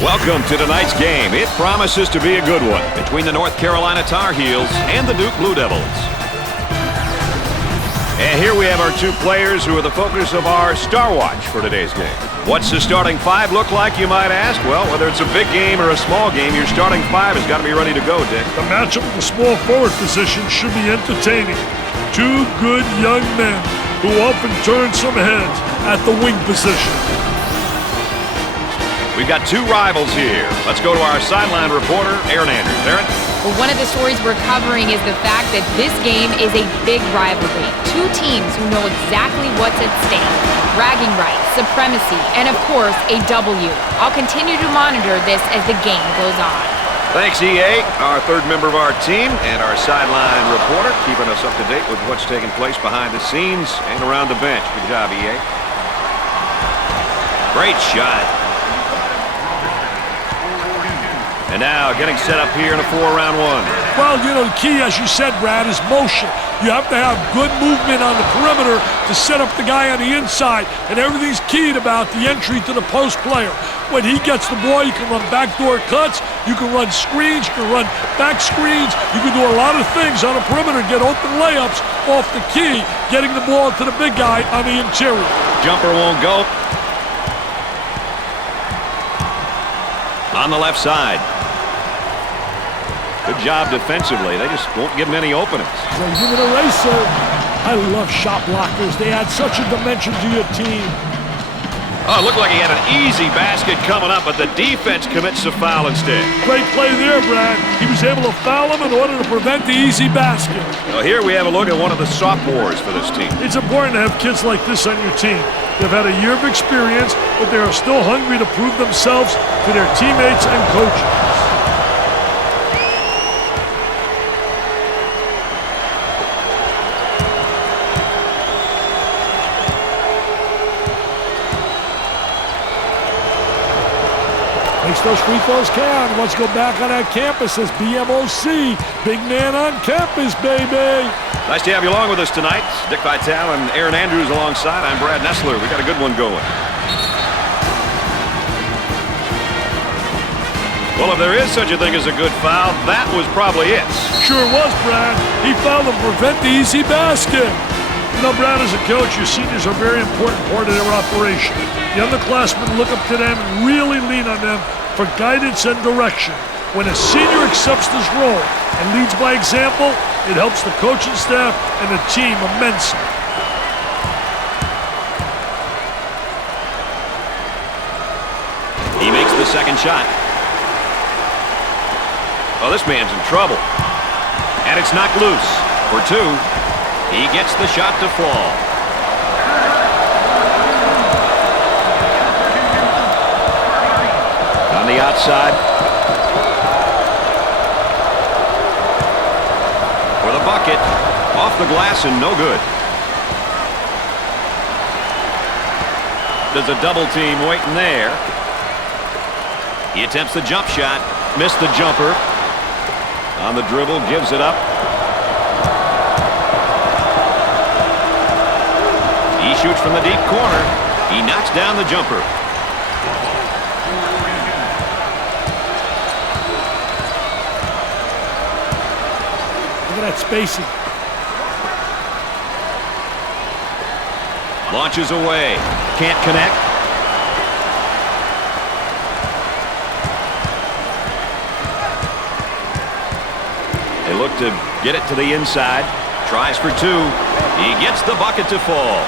Welcome to tonight's game. It promises to be a good one between the North Carolina Tar Heels and the Duke Blue Devils. And here we have our two players who are the focus of our Star Watch for today's game. What's the starting five look like, you might ask? Well, whether it's a big game or a small game, your starting five has got to be ready to go, Dick. The matchup of the small forward position should be entertaining. Two good young men who often turn some heads at the wing position. We've got two rivals here. Let's go to our sideline reporter, Aaron Andrews. Aaron? Well, one of the stories we're covering is the fact that this game is a big rivalry. Two teams who know exactly what's at stake. Bragging rights, supremacy, and of course, a W. I'll continue to monitor this as the game goes on. Thanks, EA, our third member of our team, and our sideline reporter, keeping us up to date with what's taking place behind the scenes and around the bench. Good job, EA. Great shot. And now getting set up here in a 4-round one. Well, you know, the key, as you said, Brad, is motion. You have to have good movement on the perimeter to set up the guy on the inside, and everything's keyed about the entry to the post player. When he gets the ball, you can run backdoor cuts, you can run screens, you can run back screens, you can do a lot of things on the perimeter, get open layups off the key, getting the ball to the big guy on the interior. Jumper won't go. On the left side. Good job defensively. They just won't give him any openings. So give it a racer. I love shot blockers. They add such a dimension to your team. Oh, it looked like he had an easy basket coming up, but the defense commits a foul instead. Great play there, Brad. He was able to foul him in order to prevent the easy basket. Well, here we have a look at one of the sophomores for this team. It's important to have kids like this on your team. They've had a year of experience, but they are still hungry to prove themselves to their teammates and coaches. Makes those free throws count. Let's go back on that campus as BMOC. Big man on campus, baby. Nice to have you along with us tonight. Dick Vitale and Aaron Andrews alongside. I'm Brad Nessler. We got a good one going. Well, if there is such a thing as a good foul, that was probably it. Sure was, Brad. He fouled to prevent the easy basket. You know, Brad, as a coach, your seniors are a very important part of their operation. The underclassmen look up to them and really lean on them for guidance and direction. When a senior accepts this role and leads by example, it helps the coaching staff and the team immensely. He makes the second shot. Oh, this man's in trouble. And it's knocked loose for two. He gets the shot to fall. On the outside. For the bucket. Off the glass and no good. There's a double team waiting there. He attempts the jump shot. Missed the jumper. On the dribble, gives it up. He shoots from the deep corner. He knocks down the jumper. Look at that spacing. Launches away. Can't connect. They look to get it to the inside. Tries for two. He gets the bucket to fall.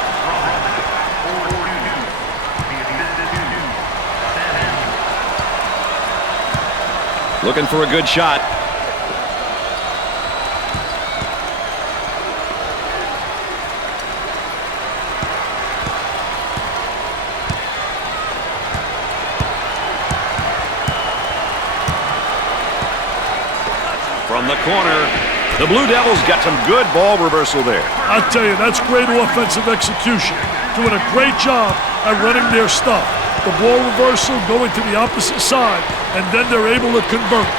Looking for a good shot. From the corner, the Blue Devils got some good ball reversal there. I'll tell you, that's great offensive execution. Doing a great job at running their stuff. The ball reversal going to the opposite side, and then they're able to convert.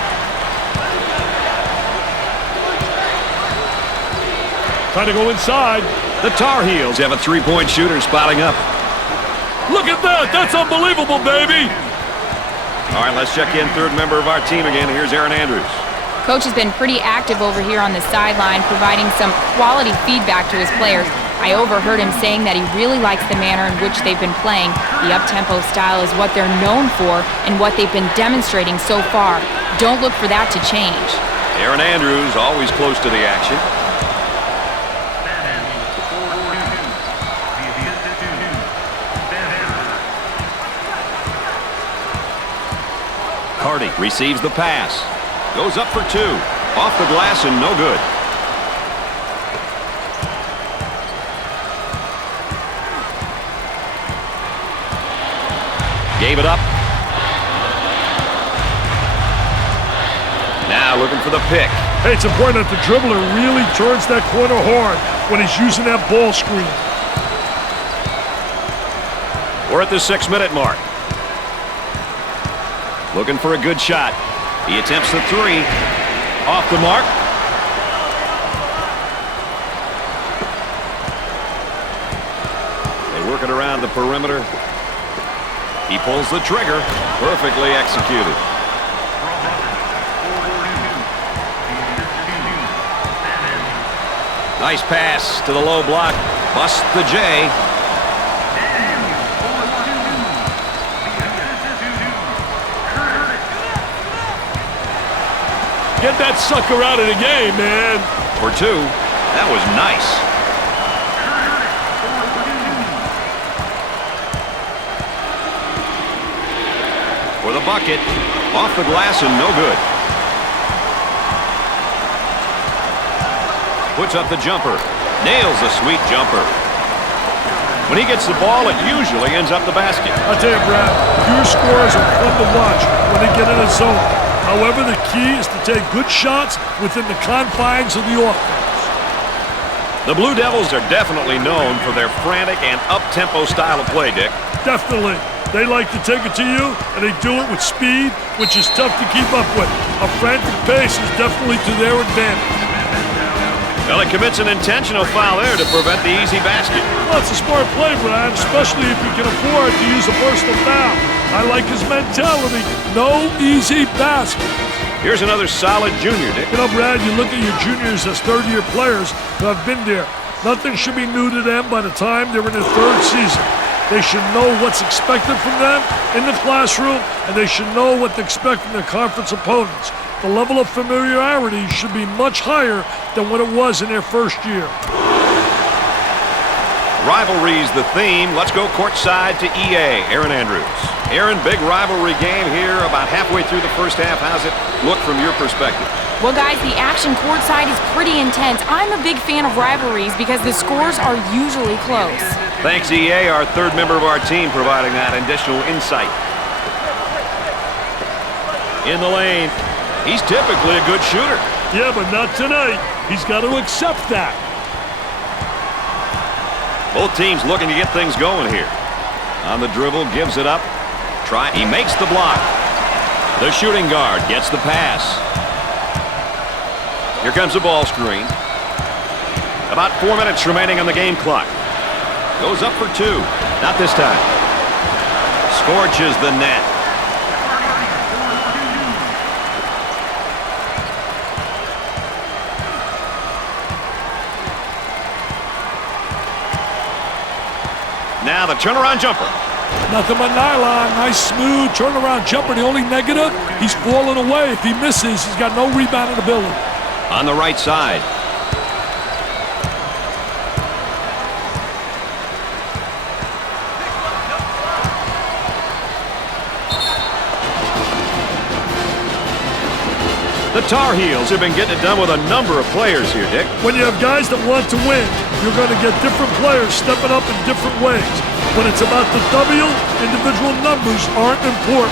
Trying to go inside. The Tar Heels have a three-point shooter spotting up. Look at that. That's unbelievable, baby. All right, let's check in third member of our team again. Here's Aaron Andrews. Coach has been pretty active over here on the sideline, providing some quality feedback to his players. I overheard him saying that he really likes the manner in which they've been playing. The up-tempo style is what they're known for and what they've been demonstrating so far. Don't look for that to change. Aaron Andrews always close to the action. Carty receives the pass. Goes up for 2. Off the glass and no good. Gave it up. Now looking for the pick. Hey, it's important that the dribbler really turns that corner hard when he's using that ball screen. We're at the 6-minute mark. Looking for a good shot. He attempts the 3. Off the mark. They work it around the perimeter. He pulls the trigger. Perfectly executed. Nice pass to the low block. Busts the J. Get that sucker out of the game, man. For 2. That was nice. For the bucket. Off the glass and no good. Puts up the jumper. Nails a sweet jumper. When he gets the ball, it usually ends up the basket. I'll tell you, Brad, pure scores are fun to watch when they get in a zone. However, the key is to take good shots within the confines of the offense. The Blue Devils are definitely known for their frantic and up-tempo style of play, Dick. Definitely. They like to take it to you, and they do it with speed, which is tough to keep up with. A frantic pace is definitely to their advantage. Well, he commits an intentional foul there to prevent the easy basket. Well, it's a smart play, Brad, especially if you can afford to use a personal foul. I like his mentality. No easy basket. Here's another solid junior, Dick. You know, Brad, you look at your juniors as third-year players who have been there. Nothing should be new to them by the time they're in their 3rd season. They should know what's expected from them in the classroom, and they should know what to expect from their conference opponents. The level of familiarity should be much higher than what it was in their first year. Rivalry's the theme. Let's go courtside to EA. Aaron Andrews. Aaron, big rivalry game here about halfway through the first half. How's it look from your perspective? Well, guys, the action courtside is pretty intense. I'm a big fan of rivalries because the scores are usually close. Thanks, EA, our 3rd member of our team, providing that additional insight. In the lane. He's typically a good shooter. Yeah, but not tonight. He's got to accept that. Both teams looking to get things going here. On the dribble, gives it up. He makes the block. The shooting guard gets the pass. Here comes the ball screen. About 4 minutes remaining on the game clock. Goes up for 2. Not this time. Scorches the net. Now the turnaround jumper. Nothing but nylon. Nice, smooth turnaround jumper. The only negative, he's falling away. If he misses, he's got no rebounding ability. On the right side. The Tar Heels have been getting it done with a number of players here, Dick. When you have guys that want to win, you're going to get different players stepping up in different ways. When it's about the W, individual numbers aren't important.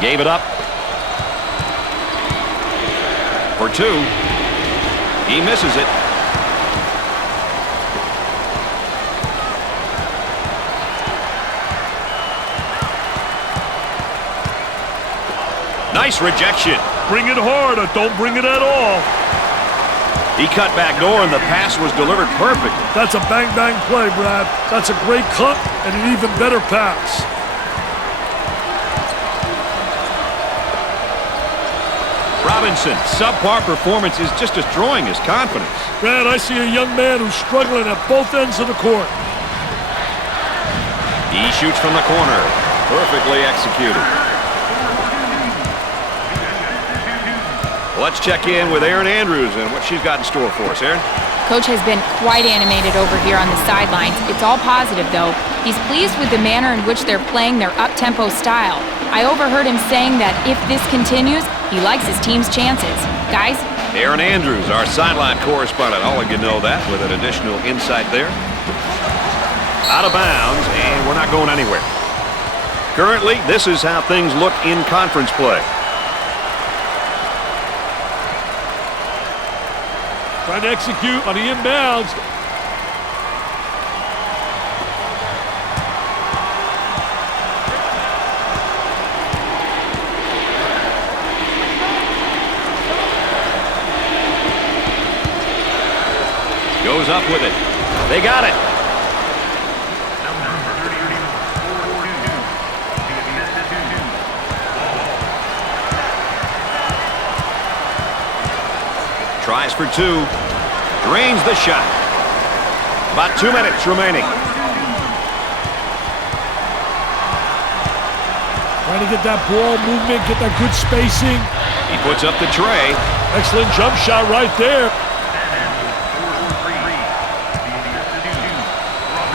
Gave it up. For 2. He misses it. Nice rejection. Bring it hard or don't bring it at all. He cut back door, and the pass was delivered perfectly. That's a bang-bang play, Brad. That's a great cut and an even better pass. Robinson, subpar performance is just destroying his confidence. Brad, I see a young man who's struggling at both ends of the court. He shoots from the corner. Perfectly executed. Let's check in with Erin Andrews and what she's got in store for us. Erin? Coach has been quite animated over here on the sidelines. It's all positive, though. He's pleased with the manner in which they're playing their up-tempo style. I overheard him saying that if this continues, he likes his team's chances. Guys? Erin Andrews, our sideline correspondent. I'll let you know that with an additional insight there. Out of bounds, and we're not going anywhere. Currently, this is how things look in conference play. Trying to execute on the inbounds. Goes up with it. They got it. Tries for two. Drains the shot. About 2 minutes remaining. Trying to get that ball movement, get that good spacing. He puts up the tray. Excellent jump shot right there.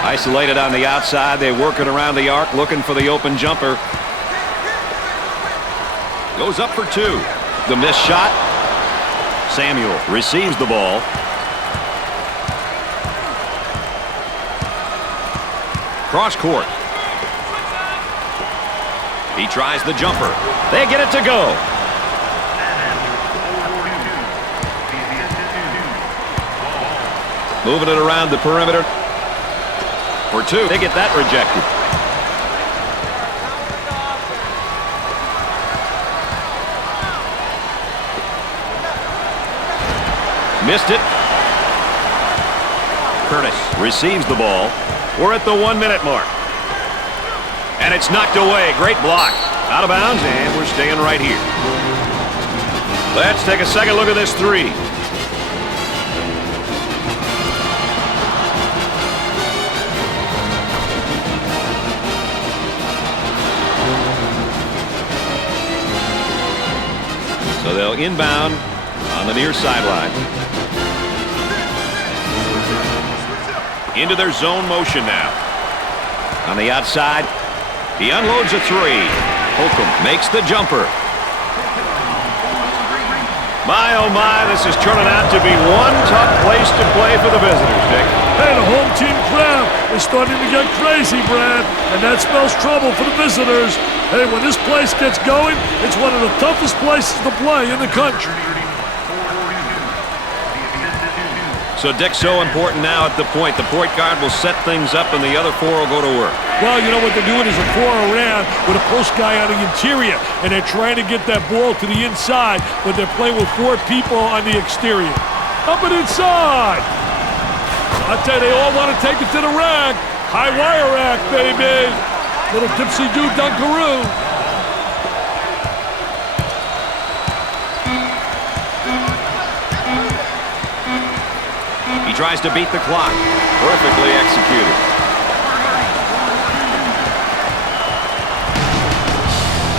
Isolated on the outside. They work it around the arc, looking for the open jumper. Goes up for two. The missed shot. Samuel receives the ball. Cross court. He tries the jumper. They get it to go. Moving it around the perimeter. For two. They get that rejected. Missed it. Curtis receives the ball. We're at the 1 minute mark. And it's knocked away. Great block. Out of bounds, and we're staying right here. Let's take a second look at this three. So they'll inbound on the near sideline. Into their zone motion now. On the outside, he unloads a three. Holcomb makes the jumper. My, oh my, this is turning out to be one tough place to play for the visitors, Dick. Hey, the home team crowd is starting to get crazy, Brad, and that spells trouble for the visitors. Hey, when this place gets going, it's one of the toughest places to play in the country. So Dick's so important now at the point. The point guard will set things up and the other four will go to work. Well, you know what they're doing is a four around with a post guy on the interior, and they're trying to get that ball to the inside, but they're playing with four people on the exterior. Up and inside. I tell you, they all want to take it to the rack. High wire rack, baby. Little tipsy-do dunkaroo. He tries to beat the clock. Perfectly executed.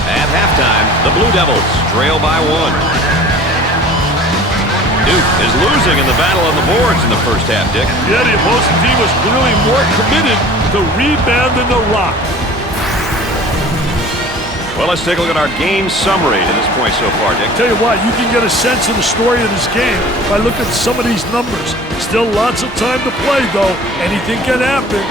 At halftime, the Blue Devils trail by one. Duke is losing in the battle on the boards in the first half, Dick. Yeah, the opposing team was clearly more committed to rebound than the rock. Well, let's take a look at our game summary to this point so far, Dick. Tell you what, you can get a sense of the story of this game by looking at some of these numbers. Still lots of time to play, though. Anything can happen.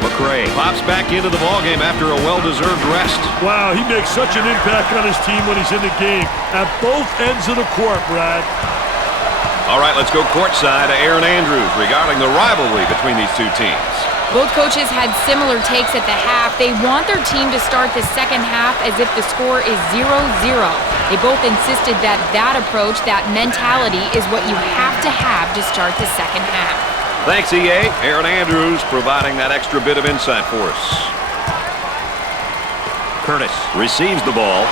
McRae pops back into the ballgame after a well-deserved rest. Wow, he makes such an impact on his team when he's in the game. At both ends of the court, Brad. All right, let's go courtside to Erin Andrews regarding the rivalry between these two teams. Both coaches had similar takes at the half. They want their team to start the second half as if the score is 0-0. They both insisted that that approach, that mentality, is what you have to start the second half. Thanks, EA. Aaron Andrews providing that extra bit of insight for us. Curtis receives the ball.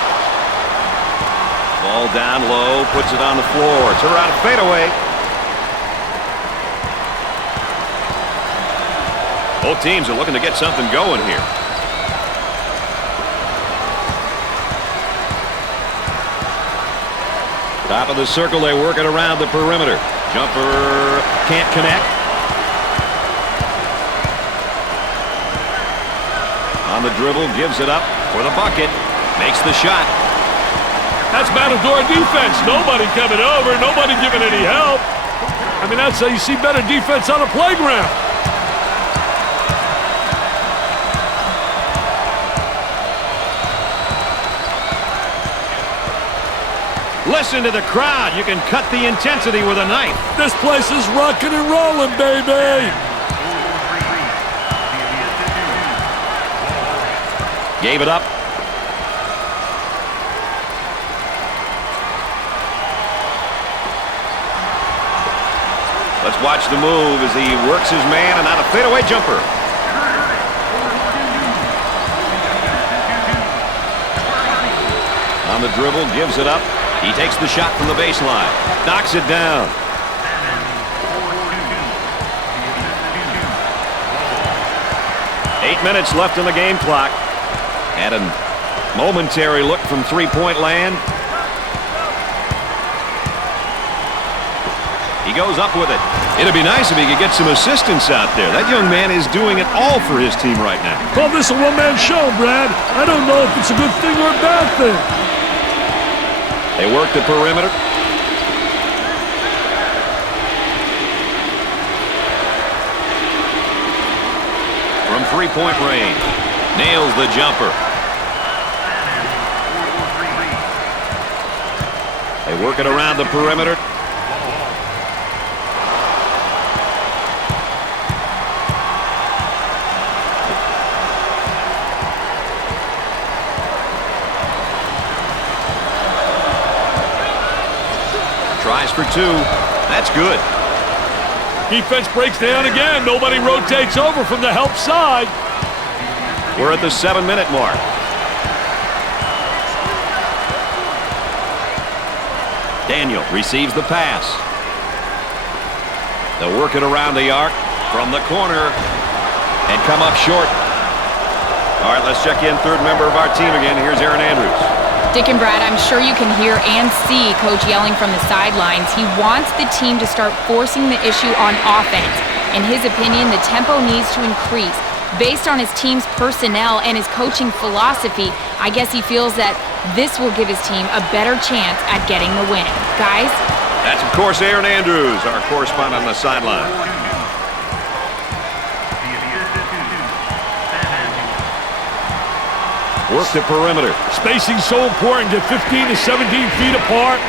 Ball down low, puts it on the floor. It's around a fadeaway. Both teams are looking to get something going here. Top of the circle, they work it around the perimeter. Jumper can't connect. On the dribble, gives it up for the bucket. Makes the shot. That's Matador defense. Nobody coming over, nobody giving any help. I mean, that's how you see better defense on a playground. Listen to the crowd. You can cut the intensity with a knife. This place is rocking and rolling, baby. Gave it up. Let's watch the move as he works his man and out a fadeaway jumper. On the dribble, gives it up. He takes the shot from the baseline. Knocks it down. Eight minutes left on the game clock. Had a momentary look from three-point land. He goes up with it. It'd be nice if he could get some assistance out there. That young man is doing it all for his team right now. Call this a one-man show, Brad. I don't know if it's a good thing or a bad thing. They work the perimeter. From three-point range. Nails the jumper. They work it around the perimeter. Tries for two. That's good. Defense breaks down again. Nobody rotates over from the help side. We're at the 7-minute mark. Daniel receives the pass. They'll work it around the arc from the corner and come up short. All right, let's check in third member of our team again. Here's Aaron Andrews. Dick and Brad, I'm sure you can hear and see Coach yelling from the sidelines. He wants the team to start forcing the issue on offense. In his opinion, the tempo needs to increase. Based on his team's personnel and his coaching philosophy, I guess he feels that this will give his team a better chance at getting the win. Guys? That's, of course, Aaron Andrews, our correspondent on the sideline. Work the perimeter. Spacing's so important. Get 15 to 17 feet apart.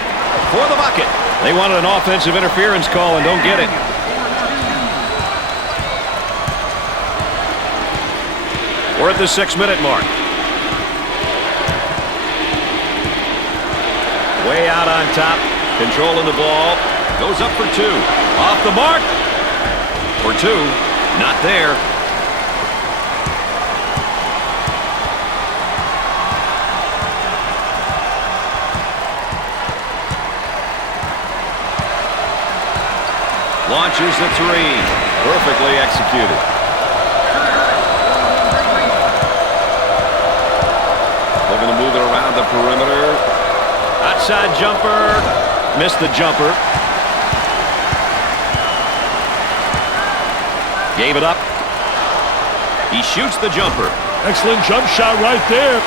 For the bucket. They wanted an offensive interference call and don't get it. We're at the 6-minute mark. Way out on top. Controlling the ball. Goes up for two. Off the mark. For two. Not there. Launches the three. Perfectly executed. Looking to move it around the perimeter. Outside jumper. Missed the jumper. Gave it up. He shoots the jumper. Excellent jump shot right there.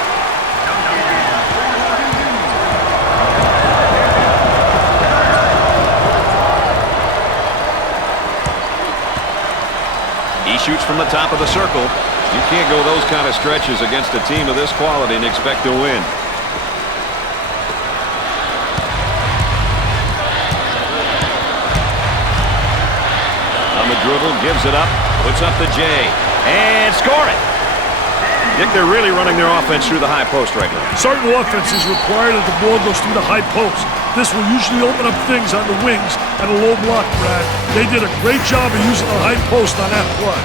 He shoots from the top of the circle. You can't go those kind of stretches against a team of this quality and expect to win. On the dribble, gives it up, puts up the J. And score it. Dick, they're really running their offense through the high post right now. Certain offenses require that the ball goes through the high post. This will usually open up things on the wings and a low block, Brad. They did a great job of using the high post on that play.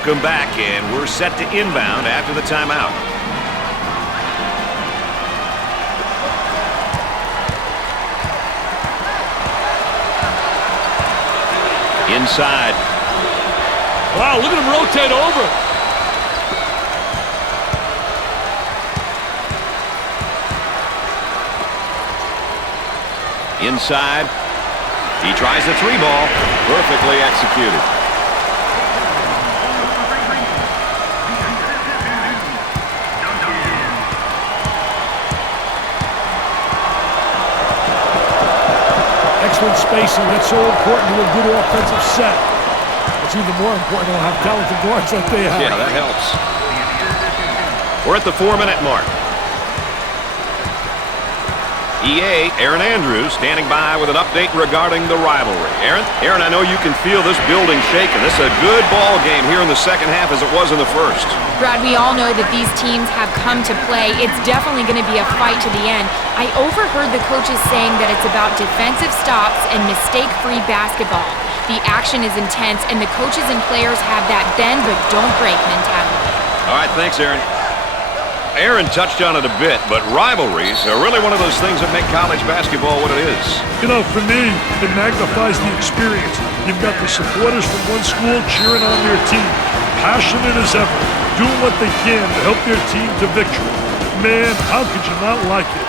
Welcome back, and we're set to inbound after the timeout. Inside. Wow, look at him rotate over. Inside. He tries the three ball. Perfectly executed. Excellent spacing. That's so important to a good offensive set. It's even more important to have talented guards like they have. Yeah, that helps. We're at the 4-minute mark. EA, Aaron Andrews, standing by with an update regarding the rivalry. Aaron, I know you can feel this building shaking. This is a good ball game here in the second half as it was in the first. Brad, we all know that these teams have come to play. It's definitely going to be a fight to the end. I overheard the coaches saying that it's about defensive stops and mistake-free basketball. The action is intense, and the coaches and players have that bend but don't break mentality. All right, thanks, Aaron. Aaron touched on it a bit, but rivalries are really one of those things that make college basketball what it is. You know, for me, it magnifies the experience. You've got the supporters from one school cheering on their team, passionate as ever, doing what they can to help their team to victory. Man, how could you not like it?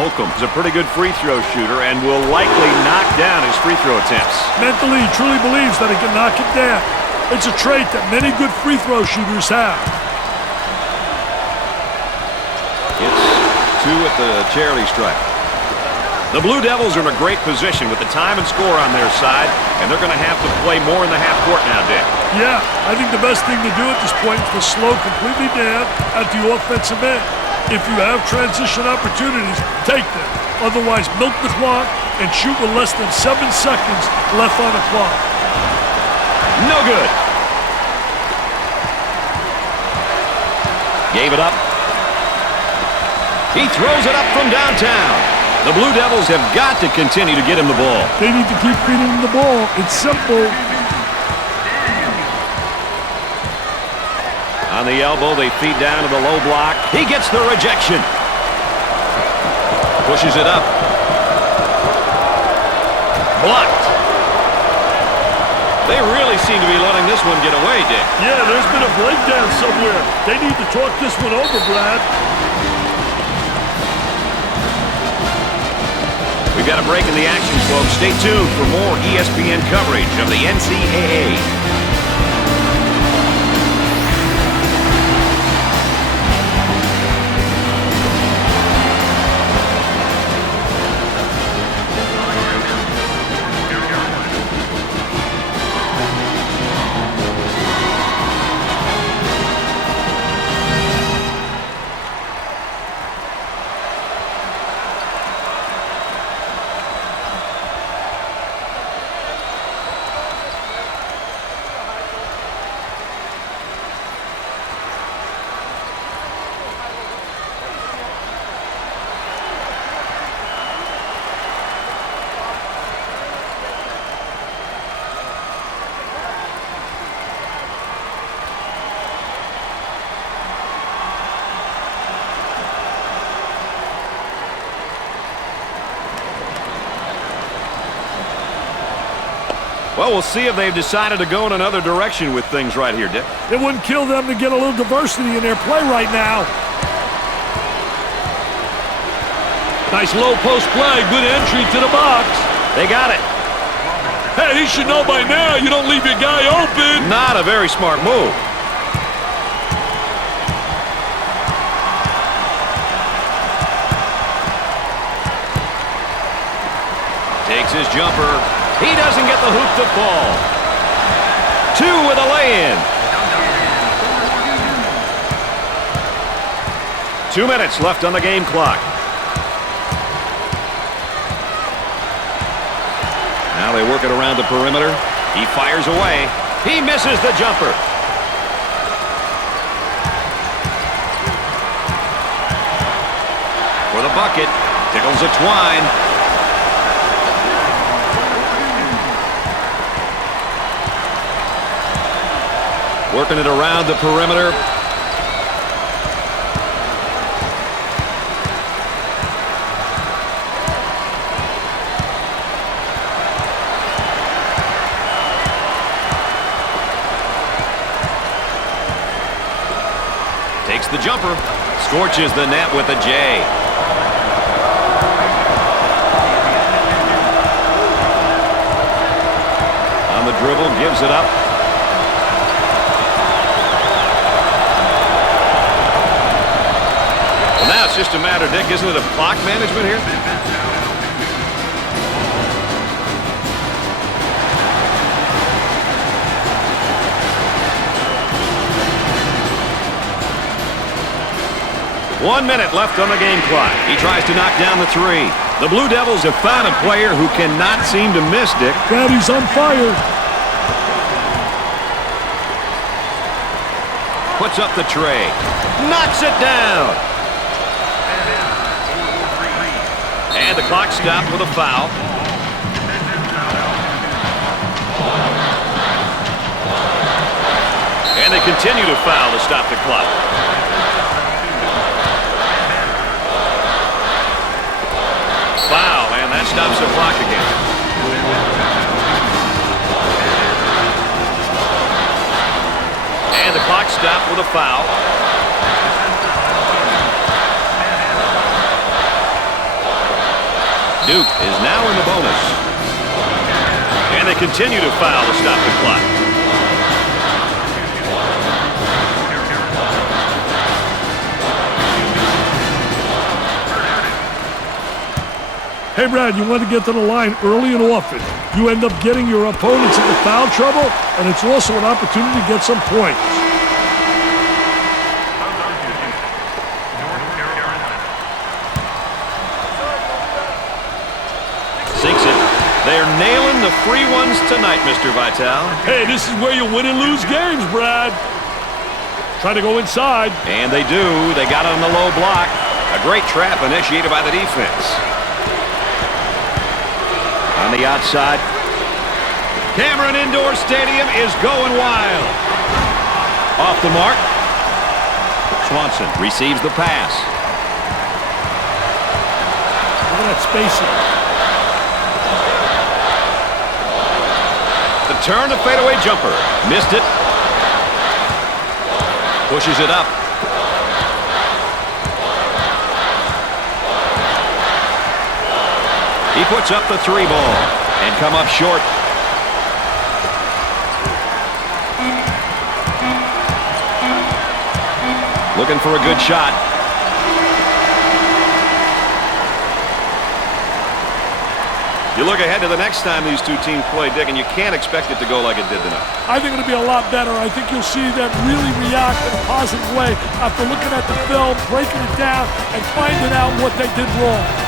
Holcomb is a pretty good free throw shooter and will likely knock down his free throw attempts. Mentally, he truly believes that he can knock it down. It's a trait that many good free throw shooters have. It's 2 at the charity stripe. The Blue Devils are in a great position with the time and score on their side, and they're going to have to play more in the half court now, Dick. Yeah, I think the best thing to do at this point is to slow completely down at the offensive end. If you have transition opportunities, take them. Otherwise, milk the clock and shoot with less than 7 seconds left on the clock. No good. Gave it up. He throws it up from downtown. The Blue Devils have got to continue to get him the ball. They need to keep feeding him the ball. It's simple. On the elbow, they feed down to the low block. He gets the rejection. Pushes it up. Blocked. They really seem to be letting this one get away, Dick. Yeah, there's been a breakdown somewhere. They need to talk this one over, Brad. We've got a break in the action, folks. Stay tuned for more ESPN coverage of the NCAA. Well, we'll see if they've decided to go in another direction with things right here, Dick. It wouldn't kill them to get a little diversity in their play right now. Nice low post play. Good entry to the box. They got it. Hey, he should know by now you don't leave your guy open. Not a very smart move. Takes his jumper. He doesn't get the hoop to fall. 2 with a lay-in. 2 minutes left on the game clock. Now they work it around the perimeter. He fires away. He misses the jumper. For the bucket. Tickles a twine. Working it around the perimeter. Takes the jumper. Scorches the net with a J. On the dribble, gives it up. Well, now it's just a matter, Dick, isn't it, of clock management here? One minute left on the game clock. He tries to knock down the 3. The Blue Devils have found a player who cannot seem to miss, Dick. Brad, he's on fire. Puts up the tray. Knocks it down. And the clock stopped with a foul. And they continue to foul to stop the clock. Foul, and that stops the clock again. And the clock stopped with a foul. Duke is now in the bonus. And they continue to foul to stop the clock. Hey, Brad, you want to get to the line early and often. You end up getting your opponents into foul trouble, and it's also an opportunity to get some points. Sinks it. They're nailing the free ones tonight, Mr. Vital. Hey, this is where you win and lose games, Brad. Try to go inside. And they do. They got it on the low block. A great trap initiated by the defense. On the outside. Cameron Indoor Stadium is going wild. Off the mark. Swanson receives the pass. Look at that spacing. The turn, a fadeaway jumper. Missed it. Pushes it up. He puts up the 3 ball and come up short. Looking for a good shot. You look ahead to the next time these two teams play, Dick, and you can't expect it to go like it did tonight. I think it'll be a lot better. I think you'll see them really react in a positive way after looking at the film, breaking it down, and finding out what they did wrong.